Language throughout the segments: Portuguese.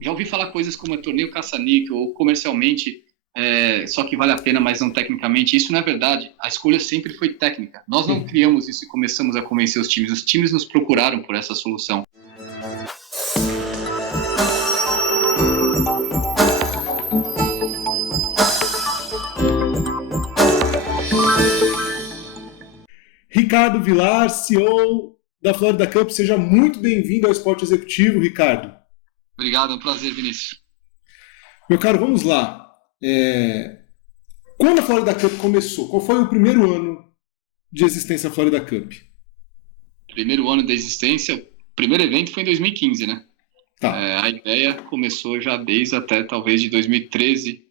Já ouvi falar coisas como torneio caça-níquel ou comercialmente, só que vale a pena, mas não tecnicamente. Isso não é verdade. A escolha sempre foi técnica. Nós não criamos isso e começamos a convencer os times. Os times nos procuraram por essa solução. Ricardo Vilar, CEO da Florida Cup, seja muito bem-vindo ao Esporte Executivo, Ricardo. Obrigado, é um prazer, Vinícius. Meu caro, vamos lá. Quando a Florida Cup começou? Qual foi o primeiro ano de existência da Florida Cup? Primeiro ano da existência, o primeiro evento foi em 2015, né? Tá. A ideia começou já desde até talvez de 2013,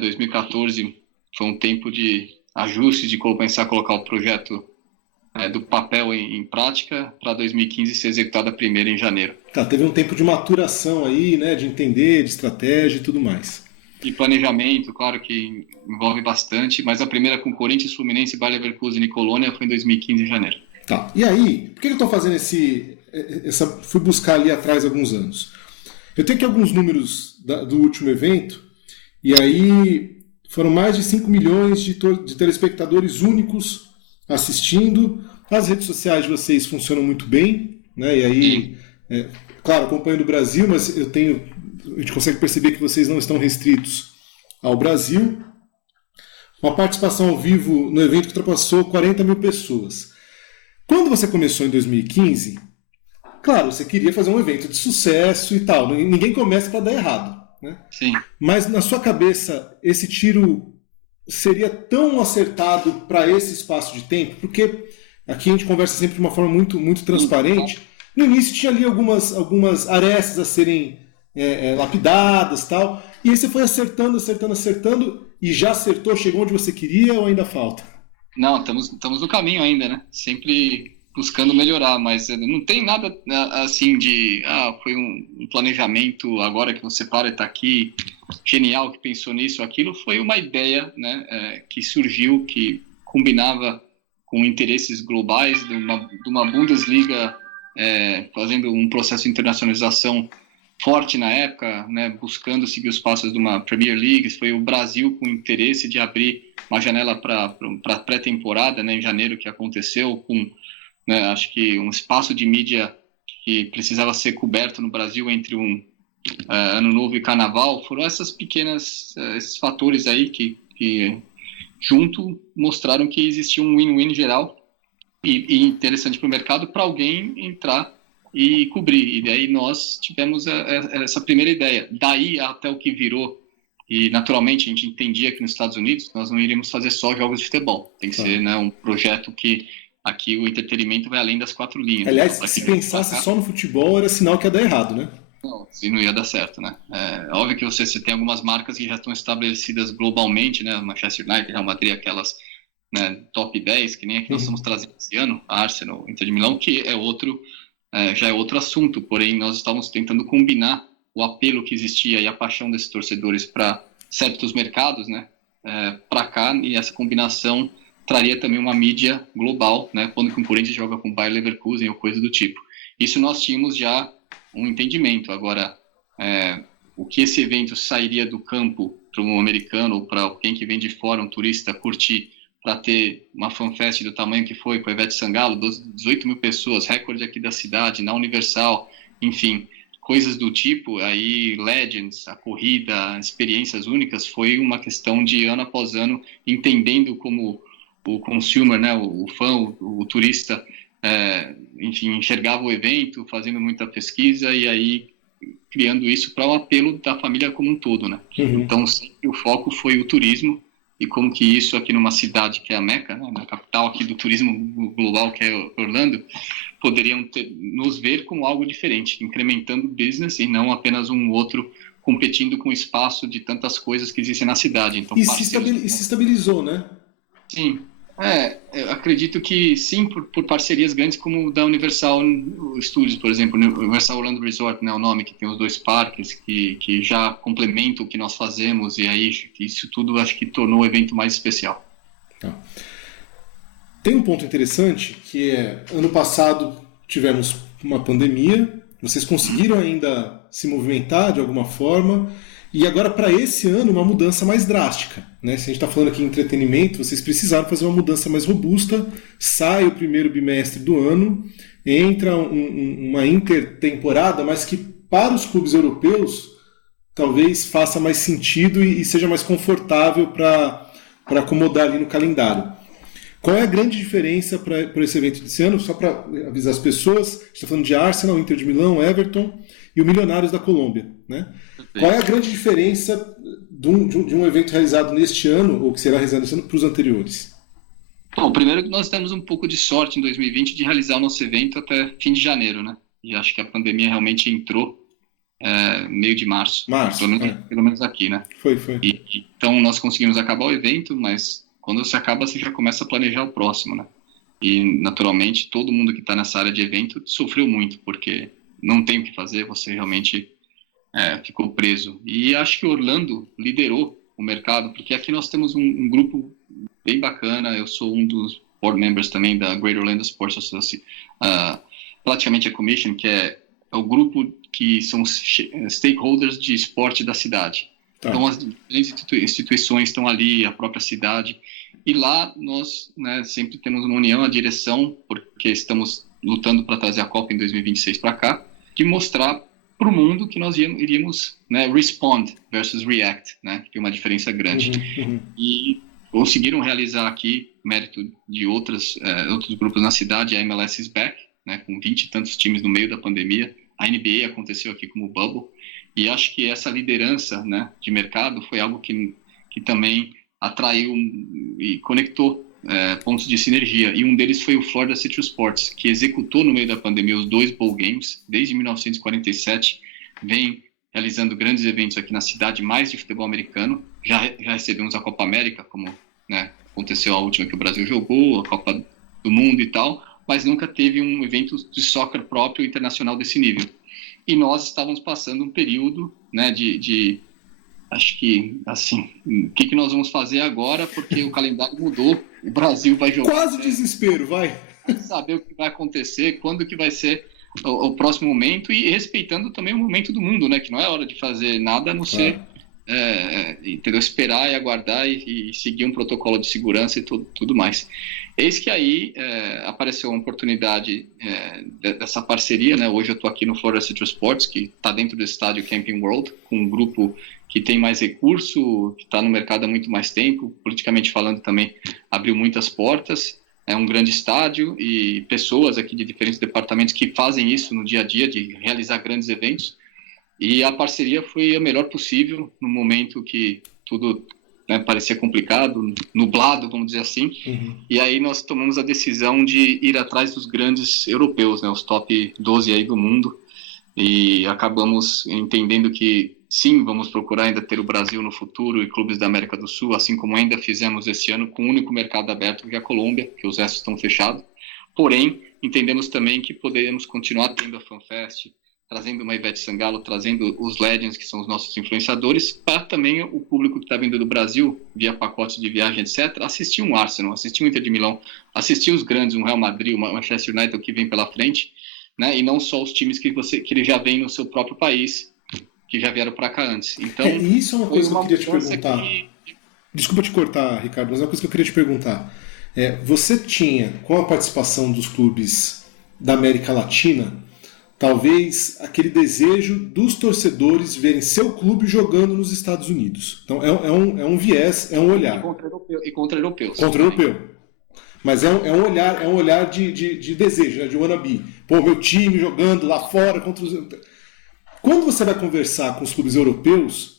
2014, foi um tempo de ajuste, de começar a colocar o projeto do papel em prática, para 2015 ser executada primeiro em janeiro. Tá, teve um tempo de maturação aí, né, de entender, de estratégia e tudo mais. E planejamento, claro que envolve bastante, mas a primeira com Corinthians, Fluminense, Bayer Leverkusen e Colônia foi em 2015 em janeiro. Tá, e aí, por que eu estou fazendo fui buscar ali atrás alguns anos? Eu tenho aqui alguns números do último evento, e aí foram mais de 5 milhões de telespectadores únicos assistindo. As redes sociais de vocês funcionam muito bem, né? E aí, claro, acompanhando o Brasil, mas a gente consegue perceber que vocês não estão restritos ao Brasil. Uma participação ao vivo no evento que ultrapassou 40 mil pessoas. Quando você começou em 2015, claro, você queria fazer um evento de sucesso e tal. Ninguém começa para dar errado, né? Sim. Mas na sua cabeça, esse tiro seria tão acertado para esse espaço de tempo? Porque aqui a gente conversa sempre de uma forma muito, muito transparente. No início tinha ali algumas arestas a serem lapidadas, tal. E aí você foi acertando, e já acertou, chegou onde você queria ou ainda falta? Não, estamos no caminho ainda, né? Sempre buscando melhorar, mas não tem nada assim de foi um planejamento agora que você para e está aqui, genial que pensou nisso, aquilo foi uma ideia, né, que surgiu, que combinava com interesses globais de uma Bundesliga fazendo um processo de internacionalização forte na época, né, buscando seguir os passos de uma Premier League. Foi o Brasil com interesse de abrir uma janela para pré-temporada, né, em janeiro, que aconteceu, com, né, acho que um espaço de mídia que precisava ser coberto no Brasil entre Ano Novo e Carnaval. Foram esses fatores aí que junto mostraram que existia um win-win geral e interessante para o mercado para alguém entrar e cobrir. E daí nós tivemos essa primeira ideia. Daí até o que virou, e naturalmente a gente entendia que nos Estados Unidos nós não iríamos fazer só jogos de futebol. Tem que ser, né, um projeto que aqui o entretenimento vai além das quatro linhas. Aliás, então, se pensasse só no futebol, era sinal que ia dar errado, né? Não, se não ia dar certo, né? Óbvio que você tem algumas marcas que já estão estabelecidas globalmente, né? Manchester United, Real Madrid, aquelas, né, top 10, que nem aqui nós estamos trazendo esse ano, a Arsenal, Inter de Milão, que já é outro assunto, porém nós estávamos tentando combinar o apelo que existia e a paixão desses torcedores para certos mercados, né, para cá, e essa combinação traria também uma mídia global, né, quando o Corinthians joga com o Bayer Leverkusen ou coisa do tipo. Isso nós tínhamos já um entendimento. Agora, o que esse evento sairia do campo para um americano ou para alguém que vem de fora, um turista, curtir, para ter uma fanfest do tamanho que foi com a Ivete Sangalo, 18 mil pessoas, recorde aqui da cidade, na Universal, enfim, coisas do tipo, aí Legends, a corrida, experiências únicas, foi uma questão de ano após ano, entendendo como o consumer, né, o fã, o turista, enfim, enxergava o evento, fazendo muita pesquisa e aí criando isso para o apelo da família como um todo, né? Uhum. Então, sempre o foco foi o turismo, e como que isso aqui numa cidade que é a Meca, né, na capital aqui do turismo global, que é Orlando, poderiam nos ver como algo diferente, incrementando o business e não apenas um outro competindo com o espaço de tantas coisas que existem na cidade. Então, e se estabilizou, né? Sim. Eu acredito que sim, por parcerias grandes como o da Universal Studios, por exemplo, Universal Orlando Resort, né, o nome, que tem os dois parques, que já complementam o que nós fazemos, e aí isso tudo acho que tornou o evento mais especial. Tá. Tem um ponto interessante, que ano passado tivemos uma pandemia, Vocês conseguiram ainda se movimentar de alguma forma? E agora, para esse ano, uma mudança mais drástica, né? Se a gente está falando aqui em entretenimento, vocês precisaram fazer uma mudança mais robusta. Sai o primeiro bimestre do ano, entra uma intertemporada, mas que para os clubes europeus talvez faça mais sentido e seja mais confortável para acomodar ali no calendário. Qual é a grande diferença para esse evento desse ano? Só para avisar as pessoas, a gente está falando de Arsenal, Inter de Milão, Everton e o Milionários da Colômbia, né? Qual é a grande diferença de um evento realizado neste ano, ou que será realizado neste ano, para os anteriores? Bom, primeiro que nós temos um pouco de sorte em 2020 de realizar o nosso evento até fim de janeiro, né? E acho que a pandemia realmente entrou meio de março. Pelo menos aqui, né? Foi. Então nós conseguimos acabar o evento, mas quando você acaba, você já começa a planejar o próximo, né? E, naturalmente, todo mundo que está nessa área de evento sofreu muito, porque não tem o que fazer, você realmente ficou preso. E acho que Orlando liderou o mercado, porque aqui nós temos um grupo bem bacana. Eu sou um dos board members também da Great Orlando Sports Association, praticamente a Commission, que é o grupo que são os stakeholders de esporte da cidade. Tá. Então, as diferentes instituições estão ali, a própria cidade. E lá nós, né, sempre temos uma união, a direção, porque estamos lutando para trazer a Copa em 2026 para cá, de mostrar para o mundo que nós iríamos, né, respond versus react, né, que é uma diferença grande. E conseguiram realizar aqui, mérito de outros grupos na cidade, a MLS is back, né, com 20 e tantos times no meio da pandemia. A NBA aconteceu aqui como bubble. E acho que essa liderança, né, de mercado foi algo que também atraiu e conectou pontos de sinergia. E um deles foi o Florida City Sports, que executou no meio da pandemia os 2 Bowl Games. Desde 1947, vem realizando grandes eventos aqui na cidade, mais de futebol americano. Já recebemos a Copa América, como, né, aconteceu a última que o Brasil jogou, a Copa do Mundo e tal, mas nunca teve um evento de soccer próprio internacional desse nível. E nós estávamos passando um período, né, acho que, assim, o que nós vamos fazer agora, porque o calendário mudou, o Brasil vai jogar... Quase desespero, vai! Saber o que vai acontecer, quando que vai ser o próximo momento, e respeitando também o momento do mundo, né, que não é hora de fazer nada, a não ser entendeu? Esperar e aguardar e seguir um protocolo de segurança e tudo mais. Eis que aí apareceu uma oportunidade dessa parceria, né? Hoje eu estou aqui no Florida City Sports, que está dentro do estádio Camping World, com um grupo que tem mais recurso, que está no mercado há muito mais tempo, politicamente falando também abriu muitas portas. É um grande estádio e pessoas aqui de diferentes departamentos que fazem isso no dia a dia, de realizar grandes eventos. E a parceria foi a melhor possível no momento que tudo, né, parecia complicado, nublado, vamos dizer assim. E aí nós tomamos a decisão de ir atrás dos grandes europeus, né, os top 12 aí do mundo. E acabamos entendendo que sim, vamos procurar ainda ter o Brasil no futuro e clubes da América do Sul, assim como ainda fizemos esse ano com o único mercado aberto, que é a Colômbia, que os restos estão fechados. Porém, entendemos também que podemos continuar tendo a FanFest, trazendo uma Ivete Sangalo, trazendo os Legends, que são os nossos influenciadores, para também o público que está vindo do Brasil, via pacotes de viagem, etc., assistir um Arsenal, assistir um Inter de Milão, assistir os grandes, um Real Madrid, uma Manchester United que vem pela frente, né? E não só os times que ele já vem no seu próprio país, que já vieram para cá antes. Então, isso é uma coisa que eu queria te perguntar. Desculpa te cortar, Ricardo, mas é uma coisa que eu queria te perguntar. Você tinha, com a participação dos clubes da América Latina, talvez aquele desejo dos torcedores verem seu clube jogando nos Estados Unidos. Então é um viés, é um olhar. E contra europeus. Contra europeu. Mas é um olhar de desejo, né, de wannabe. Pô, meu time jogando lá fora contra os... Quando você vai conversar com os clubes europeus,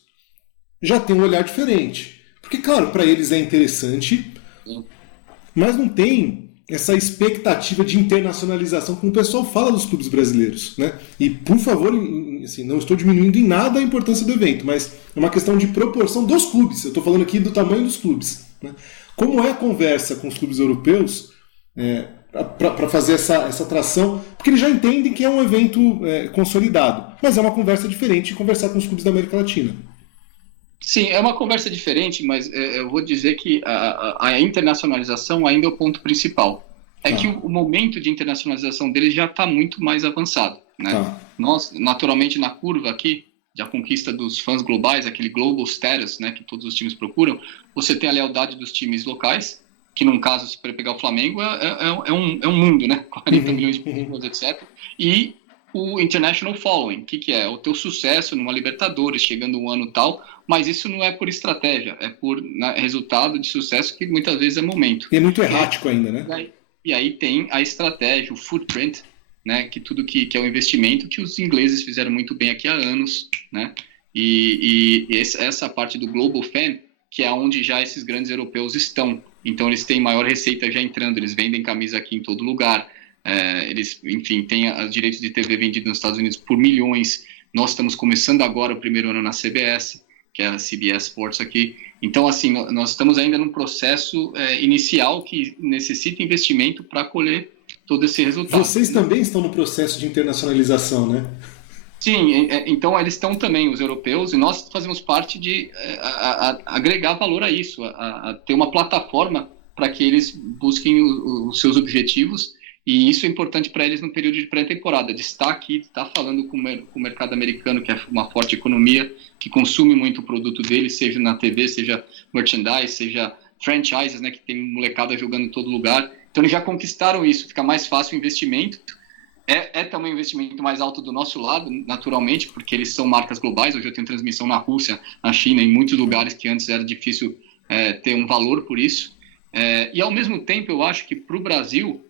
já tem um olhar diferente. Porque, claro, para eles é interessante, mas não tem essa expectativa de internacionalização, como o pessoal fala dos clubes brasileiros, né? E, por favor, assim, não estou diminuindo em nada a importância do evento, mas é uma questão de proporção dos clubes. Eu estou falando aqui do tamanho dos clubes, né? Como é a conversa com os clubes europeus para fazer essa atração? Porque eles já entendem que é um evento consolidado, mas é uma conversa diferente de conversar com os clubes da América Latina. Sim, é uma conversa diferente, mas eu vou dizer que a internacionalização ainda é o ponto principal. É que o momento de internacionalização dele já está muito mais avançado. né? Tá. Nós, naturalmente, na curva aqui, da conquista dos fãs globais, aquele global status, né, que todos os times procuram, você tem a lealdade dos times locais, que num caso, se for pegar o Flamengo, é um mundo, né? 40 milhões de pessoas, etc. E o international following, que é? O teu sucesso numa Libertadores, chegando um ano tal, mas isso não é por estratégia, é por resultado de sucesso que muitas vezes é momento. E é muito errático ainda, né? E aí tem a estratégia, o footprint, né, que tudo que é o investimento que os ingleses fizeram muito bem aqui há anos, né, e essa parte do global fan, que é onde já esses grandes europeus estão, então eles têm maior receita já entrando, eles vendem camisa aqui em todo lugar, eles, enfim, têm os direitos de TV vendidos nos Estados Unidos por milhões, nós estamos começando agora o primeiro ano na CBS, que é a CBS Sports aqui, então assim, nós estamos ainda num processo inicial que necessita investimento para colher todo esse resultado. Vocês também estão no processo de internacionalização, né? Sim, então eles estão também, os europeus, e nós fazemos parte de agregar valor a isso, a ter uma plataforma para que eles busquem os seus objetivos, e isso é importante para eles no período de pré-temporada, de estar aqui, de estar falando com o mercado americano, que é uma forte economia, que consome muito o produto deles, seja na TV, seja merchandise, seja franchises, né, que tem molecada jogando em todo lugar. Então eles já conquistaram isso, fica mais fácil o investimento. É também um investimento mais alto do nosso lado, naturalmente, porque eles são marcas globais. Hoje eu tenho transmissão na Rússia, na China, em muitos lugares que antes era difícil ter um valor por isso. E ao mesmo tempo eu acho que para o Brasil,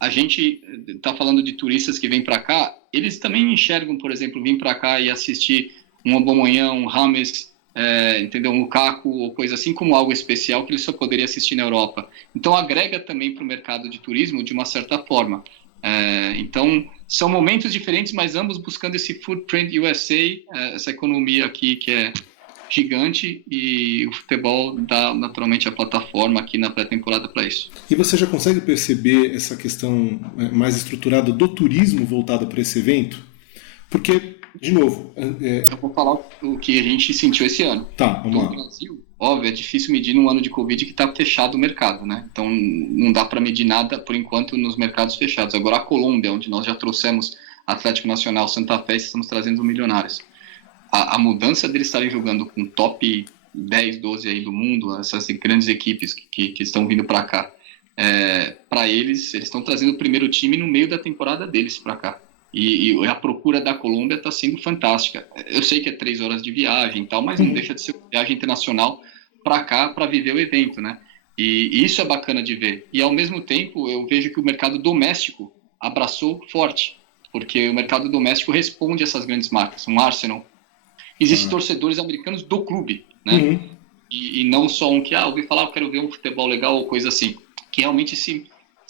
a gente está falando de turistas que vêm para cá, eles também enxergam, por exemplo, vir para cá e assistir um Aubameyang, um James, entendeu? Um Lukaku ou coisa assim, como algo especial que ele só poderia assistir na Europa. Então agrega também para o mercado de turismo de uma certa forma. Então são momentos diferentes, mas ambos buscando esse footprint USA, essa economia aqui que é gigante, e o futebol dá naturalmente a plataforma aqui na pré-temporada para isso. E você já consegue perceber essa questão mais estruturada do turismo voltado para esse evento? Porque, de novo... Eu vou falar o que a gente sentiu esse ano. Tá, vamos lá. No Brasil, óbvio, é difícil medir num ano de Covid que está fechado o mercado, né? Então não dá para medir nada, por enquanto, nos mercados fechados. Agora a Colômbia, onde nós já trouxemos Atlético Nacional, Santa Fé, estamos trazendo os Milionários. A mudança deles estarem jogando com top 10, 12 aí do mundo, essas grandes equipes que estão vindo para cá, para eles estão trazendo o primeiro time no meio da temporada deles para cá. E a procura da Colômbia está sendo fantástica. Eu sei que é 3 horas de viagem e tal, mas não deixa de ser uma viagem internacional para cá, para viver o evento, né? E isso é bacana de ver. E ao mesmo tempo, eu vejo que o mercado doméstico abraçou forte, porque o mercado doméstico responde a essas grandes marcas, um Arsenal. Existem torcedores americanos do clube, né? E não só um que, ouvi falar, eu quero ver um futebol legal ou coisa assim, que realmente se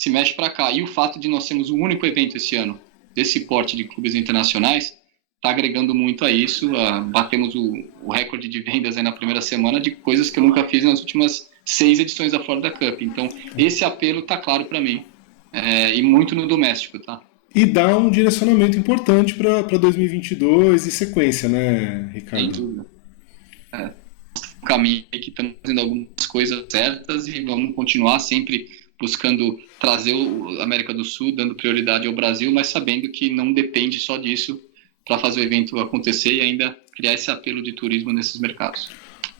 mexe para cá. E o fato de nós sermos o único evento esse ano desse porte de clubes internacionais está agregando muito a isso. Batemos o recorde de vendas aí na primeira semana de coisas que eu nunca fiz nas últimas 6 edições da Florida Cup. Então, esse apelo está claro para mim, e muito no doméstico, tá? E dá um direcionamento importante para 2022 e sequência, né, Ricardo? Sem dúvida. O caminho é que estamos fazendo algumas coisas certas e vamos continuar sempre buscando trazer a América do Sul, dando prioridade ao Brasil, mas sabendo que não depende só disso para fazer o evento acontecer e ainda criar esse apelo de turismo nesses mercados.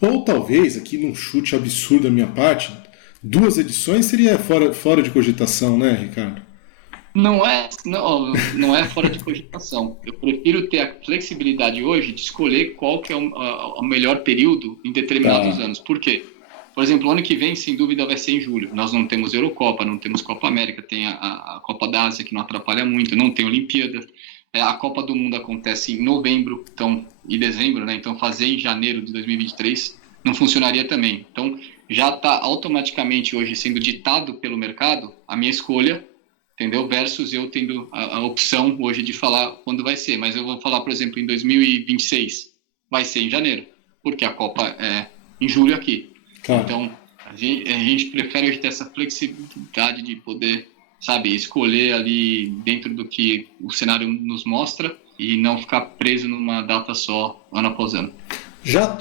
Ou talvez, aqui num chute absurdo da minha parte, 2 edições seria fora de cogitação, né, Ricardo? Não é fora de cogitação. Eu prefiro ter a flexibilidade hoje de escolher qual que é o melhor período em determinados anos. Por quê? Por exemplo, o ano que vem, sem dúvida, vai ser em julho. Nós não temos Eurocopa, não temos Copa América, tem a Copa da Ásia, que não atrapalha muito, não tem Olimpíada. A Copa do Mundo acontece em novembro e dezembro, né? Então fazer em janeiro de 2023 não funcionaria também. Então já está automaticamente hoje sendo ditado pelo mercado a minha escolha, entendeu? Versus eu tendo a opção hoje de falar quando vai ser. Mas eu vou falar, por exemplo, em 2026, vai ser em janeiro, porque a Copa é em julho aqui. Claro. Então, a gente prefere hoje ter essa flexibilidade de poder, sabe, escolher ali dentro do que o cenário nos mostra e não ficar preso numa data só, ano após ano. Já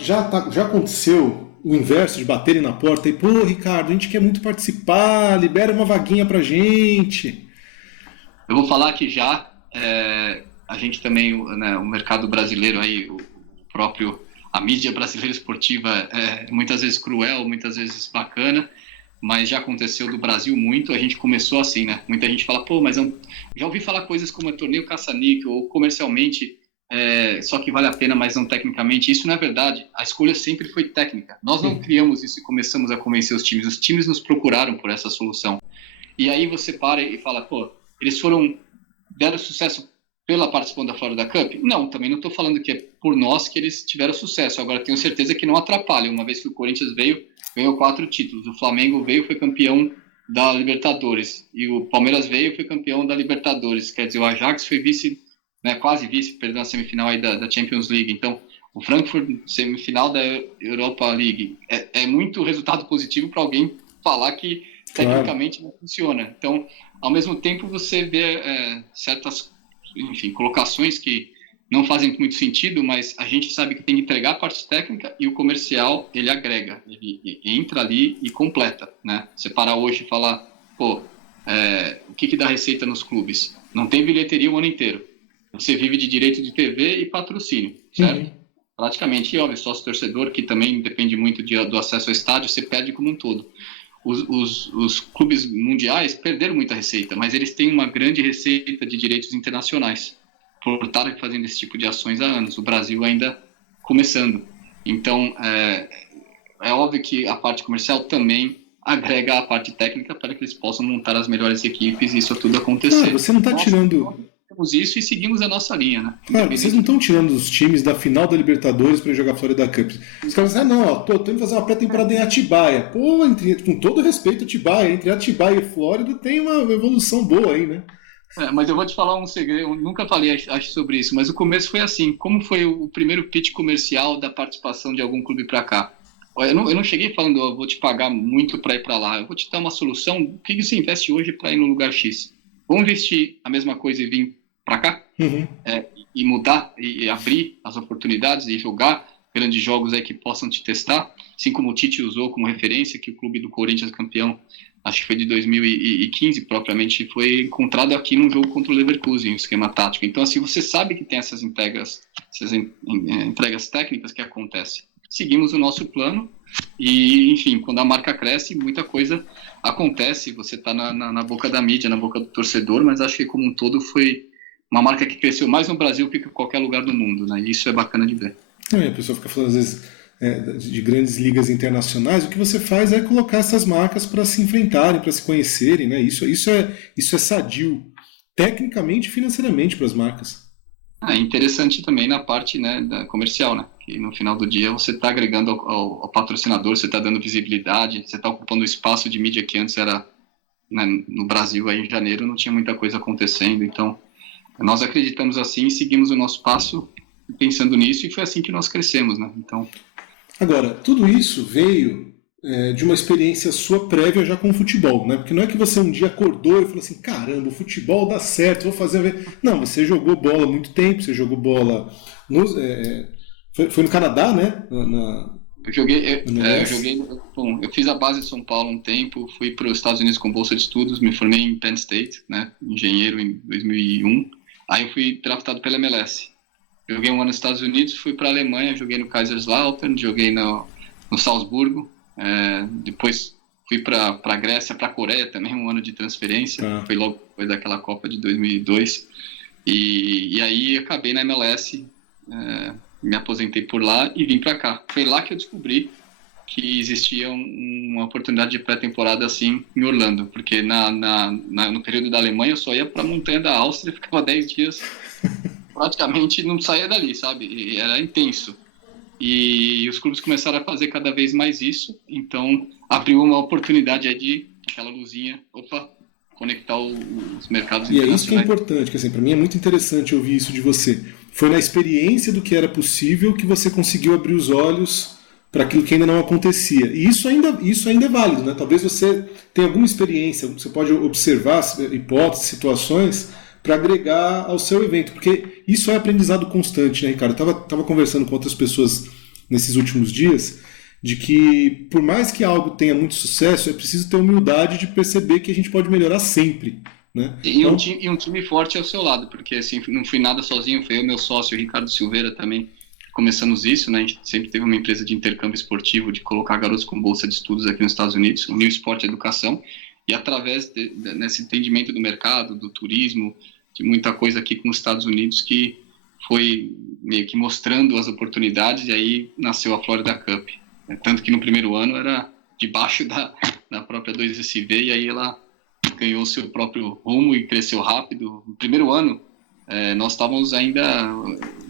aconteceu o inverso de baterem na porta e, pô, Ricardo, a gente quer muito participar, libera uma vaguinha pra gente. Eu vou falar que já, a gente também, né, o mercado brasileiro aí, a mídia brasileira esportiva é muitas vezes cruel, muitas vezes bacana, mas já aconteceu do Brasil muito. A gente começou assim, né? Muita gente fala, pô, mas já ouvi falar coisas como torneio caça-níquel ou comercialmente, só que vale a pena, mas não tecnicamente. Isso não é verdade. A escolha sempre foi técnica. Nós não criamos isso e começamos a convencer os times nos procuraram por essa solução. E aí você para e fala, pô, eles deram sucesso pela participação da Florida Cup? Não, também não estou falando que é por nós que eles tiveram sucesso. Agora, tenho certeza que não atrapalha. Uma vez que o Corinthians ganhou 4 títulos. O Flamengo foi campeão da Libertadores. E o Palmeiras foi campeão da Libertadores. Quer dizer, o Ajax foi vice, né, quase vice, perdão, na semifinal aí da Champions League. Então, o Frankfurt, semifinal da Europa League. É muito resultado positivo para alguém falar que tecnicamente não funciona. Então, ao mesmo tempo, você vê certas, enfim, colocações que não fazem muito sentido, mas a gente sabe que tem que entregar a parte técnica e o comercial, ele agrega, ele entra ali e completa, né? Você para hoje e falar, pô, o que dá receita nos clubes? Não tem bilheteria o ano inteiro. Você vive de direito de TV e patrocínio, certo? Praticamente, e óbvio, sócio-torcedor, que também depende muito do acesso ao estádio, você perde como um todo. Os clubes mundiais perderam muita receita, mas eles têm uma grande receita de direitos internacionais, por estarem fazendo esse tipo de ações há anos. O Brasil ainda começando. Então, é óbvio que a parte comercial também agrega a parte técnica para que eles possam montar as melhores equipes e isso tudo acontecer. Você não está tirando... Temos isso e seguimos a nossa linha, né? Claro, vocês não estão tirando os times da final da Libertadores para jogar Florida Cup. Os caras dizem, tô indo fazer uma pré-temporada em Atibaia. Pô, com todo respeito, Atibaia, entre Atibaia e Flórida tem uma evolução boa aí, né? Mas eu vou te falar um segredo, eu nunca falei acho sobre isso, mas o começo foi assim. Como foi o primeiro pitch comercial da participação de algum clube para cá? Eu não cheguei falando, eu vou te pagar muito para ir para lá, eu vou te dar uma solução, o que você investe hoje para ir no lugar X? Vamos investir a mesma coisa e vir para cá? E mudar, e abrir as oportunidades e jogar grandes jogos aí que possam te testar, assim como o Tite usou como referência, que o clube do Corinthians campeão, acho que foi de 2015 propriamente, foi encontrado aqui num jogo contra o Leverkusen, um esquema tático. Então, assim, você sabe que tem essas entregas técnicas que acontecem. Seguimos o nosso plano e, enfim, quando a marca cresce, muita coisa acontece. Você está na boca da mídia, na boca do torcedor, mas acho que como um todo foi uma marca que cresceu mais no Brasil que em qualquer lugar do mundo, né? E isso é bacana de ver. A pessoa fica falando, às vezes, de grandes ligas internacionais. O que você faz é colocar essas marcas para se enfrentarem, para se conhecerem, né? Isso é sadio, tecnicamente e financeiramente para as marcas. É interessante também na parte, né, da comercial, né? Que no final do dia você está agregando ao patrocinador, você está dando visibilidade, você está ocupando o espaço de mídia que antes era, né, no Brasil, aí em janeiro não tinha muita coisa acontecendo. Então, nós acreditamos assim e seguimos o nosso passo pensando nisso e foi assim que nós crescemos, né? Então... Agora, tudo isso veio de uma experiência sua prévia já com o futebol, né? Porque não é que você um dia acordou e falou assim, caramba, o futebol dá certo, vou fazer... Não, você jogou bola há muito tempo, você jogou bola... Foi no Canadá, né? Eu fiz a base de São Paulo um tempo, fui para os Estados Unidos com bolsa de estudos, me formei em Penn State, né? Engenheiro em 2001. Aí eu fui draftado pela MLS. Joguei um ano nos Estados Unidos, fui para a Alemanha, joguei no Kaiserslautern, joguei no Salzburgo, depois fui para a Grécia, para a Coreia também, um ano de transferência, foi logo depois daquela Copa de 2002, e aí acabei na MLS, me aposentei por lá e vim para cá. Foi lá que eu descobri que existia uma oportunidade de pré-temporada assim em Orlando, porque no período da Alemanha eu só ia para a montanha da Áustria, ficava 10 dias... praticamente não saía dali, sabe? E era intenso. E os clubes começaram a fazer cada vez mais isso, então abriu uma oportunidade aí de aquela luzinha, conectar os mercados internacionais. E é isso que é importante, que assim, para mim é muito interessante ouvir isso de você. Foi na experiência do que era possível que você conseguiu abrir os olhos para aquilo que ainda não acontecia. E isso ainda é válido, né? Talvez você tenha alguma experiência, você pode observar hipóteses, situações para agregar ao seu evento, porque isso é aprendizado constante, né, Ricardo? Eu estava conversando com outras pessoas nesses últimos dias, de que por mais que algo tenha muito sucesso, é preciso ter humildade de perceber que a gente pode melhorar sempre, né? E um time forte ao seu lado, porque assim, não fui nada sozinho, foi eu e meu sócio, o Ricardo Silveira também. Começamos isso, né? A gente sempre teve uma empresa de intercâmbio esportivo, de colocar garotos com bolsa de estudos aqui nos Estados Unidos, unir o esporte e a educação, e através desse entendimento do mercado, do turismo, de muita coisa aqui com os Estados Unidos, que foi meio que mostrando as oportunidades, e aí nasceu a Florida Cup. Tanto que no primeiro ano era debaixo da própria 2SV, e aí ela ganhou seu próprio rumo e cresceu rápido. No primeiro ano, nós estávamos ainda,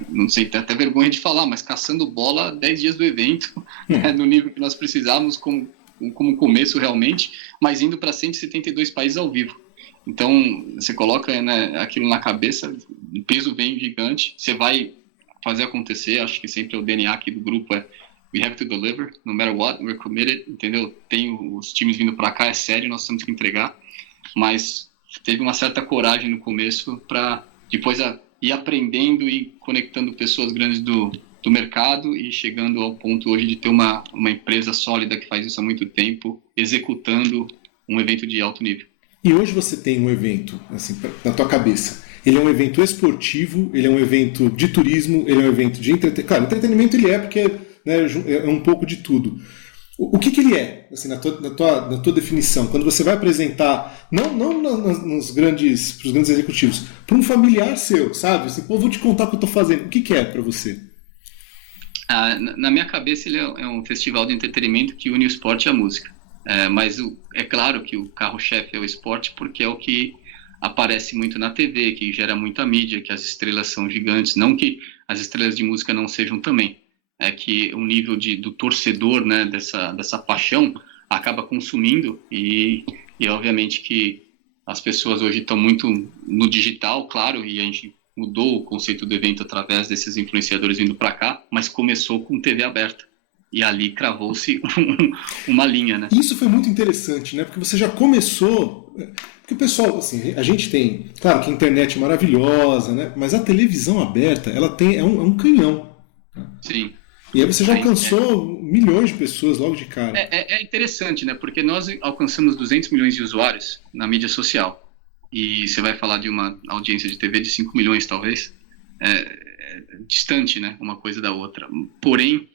não sei, tem até vergonha de falar, mas caçando bola 10 dias do evento, no nível que nós precisávamos, como começo realmente, mas indo para 172 países ao vivo. Então, você coloca, né, aquilo na cabeça, o peso vem gigante, você vai fazer acontecer. Acho que sempre o DNA aqui do grupo we have to deliver, no matter what, we're committed, entendeu? Tem os times vindo para cá, é sério, nós temos que entregar, mas teve uma certa coragem no começo para depois ir aprendendo e conectando pessoas grandes do mercado e chegando ao ponto hoje de ter uma empresa sólida que faz isso há muito tempo, executando um evento de alto nível. E hoje você tem um evento, assim, na tua cabeça. Ele é um evento esportivo, ele é um evento de turismo, ele é um evento de entretenimento. Claro, entretenimento ele é porque, né, é um pouco de tudo. O que ele é, assim, na tua definição? Quando você vai apresentar, não para os grandes executivos, para um familiar seu, sabe? Assim, pô, vou te contar o que eu estou fazendo. O que é para você? Na minha cabeça, ele é um festival de entretenimento que une o esporte e a música. Mas é claro que o carro-chefe é o esporte, porque é o que aparece muito na TV, que gera muita mídia, que as estrelas são gigantes. Não que as estrelas de música não sejam também. É que o nível do torcedor, né, dessa paixão, acaba consumindo e obviamente que as pessoas hoje estão muito no digital, claro, e a gente mudou o conceito do evento através desses influenciadores vindo para cá, mas começou com TV aberta. E ali cravou-se uma linha, né? Isso foi muito interessante, né? Porque você já começou... Porque o pessoal, assim, a gente tem... Claro que a internet é maravilhosa, né? Mas a televisão aberta, ela é um canhão. Né? Sim. E aí você já alcançou milhões de pessoas logo de cara. É interessante, né? Porque nós alcançamos 200 milhões de usuários na mídia social. E você vai falar de uma audiência de TV de 5 milhões, talvez. Distante, né? Uma coisa da outra. Porém,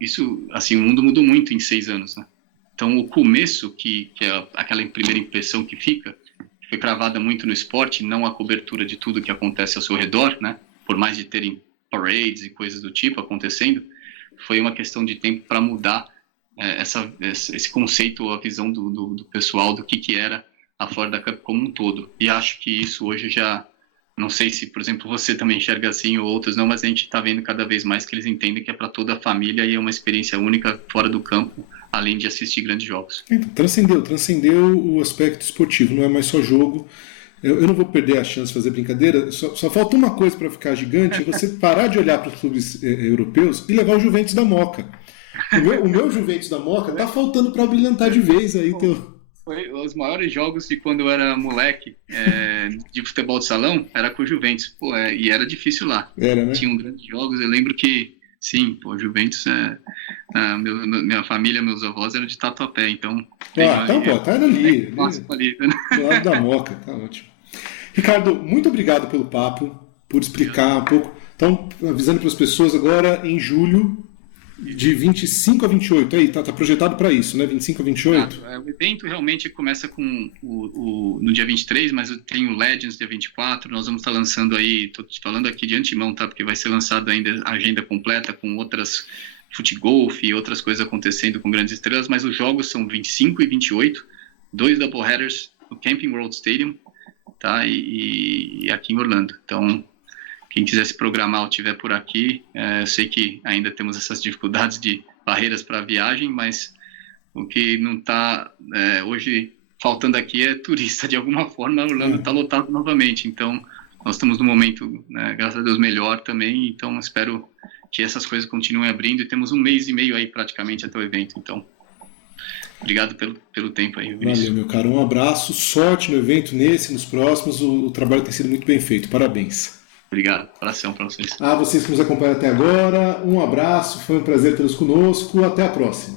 isso, assim, o mundo mudou muito em 6 anos, né? Então, o começo, que é aquela primeira impressão que fica, foi cravada muito no esporte, não a cobertura de tudo que acontece ao seu redor, né? Por mais de terem parades e coisas do tipo acontecendo, foi uma questão de tempo para mudar esse conceito, a visão do pessoal do que era a Florida Cup como um todo. E acho que isso hoje já, não sei se, por exemplo, você também enxerga assim ou outros não, mas a gente está vendo cada vez mais que eles entendem que é para toda a família e é uma experiência única fora do campo, além de assistir grandes jogos. Então, transcendeu o aspecto esportivo, não é mais só jogo. Eu não vou perder a chance de fazer brincadeira, só falta uma coisa para ficar gigante, é você parar de olhar para os clubes europeus e levar o Juventus da Moca. O meu Juventus da Moca tá faltando para brilhantar de vez aí. Foi os maiores jogos de quando eu era moleque de futebol de salão, era com o Juventus, e era difícil lá. Era, né? Tinham grandes jogos, eu lembro que, sim, Juventus, minha família, meus avós eram de Tatuapé, então... tá ali. Ali, do lado da Moca, tá ótimo. Ricardo, muito obrigado pelo papo, por explicar um pouco. Então, avisando para as pessoas agora, em julho, de 25 a 28, aí, tá projetado para isso, né? 25 a 28? O evento realmente começa no dia 23, mas eu tenho o Legends dia 24, nós vamos estar lançando aí, tô te falando aqui de antemão, tá? Porque vai ser lançado ainda a agenda completa com outras futebol e outras coisas acontecendo com grandes estrelas, mas os jogos são 25 e 28, 2 doubleheaders no Camping World Stadium, tá? E aqui em Orlando. Então, quem quiser se programar ou estiver por aqui, eu sei que ainda temos essas dificuldades de barreiras para a viagem, mas o que não está hoje faltando aqui é turista. De alguma forma, Orlando está lotado novamente. Então, nós estamos num momento, né, graças a Deus, melhor também. Então, espero que essas coisas continuem abrindo. E temos 1 mês e meio aí praticamente até o evento. Então, obrigado pelo tempo aí, Vinícius. Valeu, meu caro. Um abraço, sorte no evento, nos próximos. O trabalho tem sido muito bem feito. Parabéns. Obrigado. Abração para vocês. Vocês que nos acompanham até agora, um abraço. Foi um prazer tê-los conosco. Até a próxima.